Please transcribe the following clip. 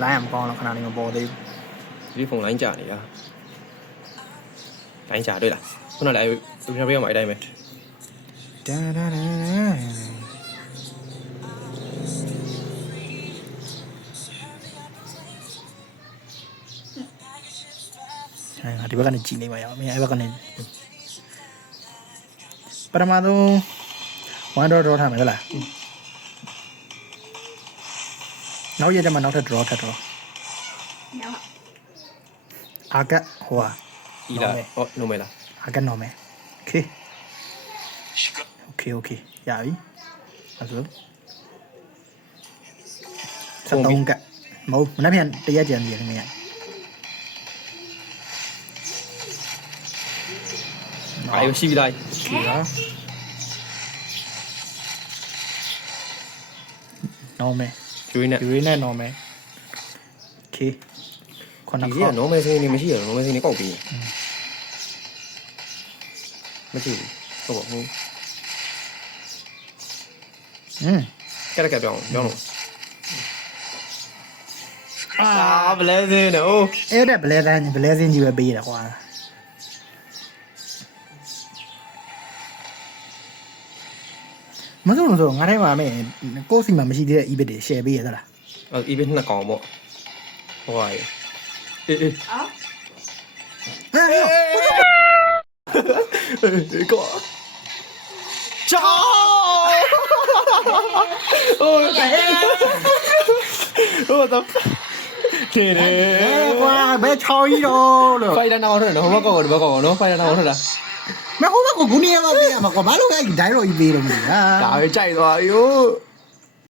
လိုင်းမကောင်းတော့ခဏလေးမပေါ်သေးဘူး ဒီဖုန်းလိုင်းကြာနေတာလိုင်းကြာတွေ့လားခုနလည်းသူများပြောမှအတိုင်းပဲ ဒါဒါဒါဒီဘက်ကနေကြည့်နေပါရအောင်မင်းအဲ့ဘက်ကနေပထမဆုံး1 draw ထားမယ်ဟုတ်လားနောက်ရက်ကျမှနောက်ထပ် draw ထပ် draw အာကဟိုဟာ ဤလားဟောလုံးမဲလား အာကနော်မယ်โอเคရပြီအဲ့ဆို73ကမဟုတ်မနေ့ပြန်တရက်ကြံနေတယ်မင်းရ အာရုံရှိပြီလား ဒီလားနော်မယ် ကျွေးနဲ့ ဒီနဲ့နော်မယ်โอเคခုန ဒီ က ကနော်မဲစင်းနေမရှိရနော်မဲစင်းနေကောက်ပြီးမကြည့်ဘူးဟုတ်ပါဘူး ကဲပြောင်းလို့အာဘလဲစင်းနော် အဲ့ဒါဘလဲစင်းကြီးပဲပေးရတာကွာမစိုးလို့ဆိုငါထဲမှာမင်းကိုယ်စီမှာမရှိသေးတဲ့ EBIT တွေ share ပေးရသလား အဲ့ EBIT နှစ်ကောင်ပေါ့ဟိုပါအေးဟဲအေး့ကောချောโอ้တော့ခေနေ ကွာဘယ်ချောင်းကြီးတော့လို့ ဖိုင်တာနာအောင်ထွက်တယ်ဟိုဘက်ကောင်ဒီဘက်ကောင်နော်ဖိုင်တာနာအောင်ထွက်တာ မဟုတ်ဘူးကိုဂုဏီရမပေးရမှာကွာဘာလို့လဲဒိုင်းရောကြီးပေးလို့မလဲဟာ ဒါပဲကြိုက်သွားပြီဟို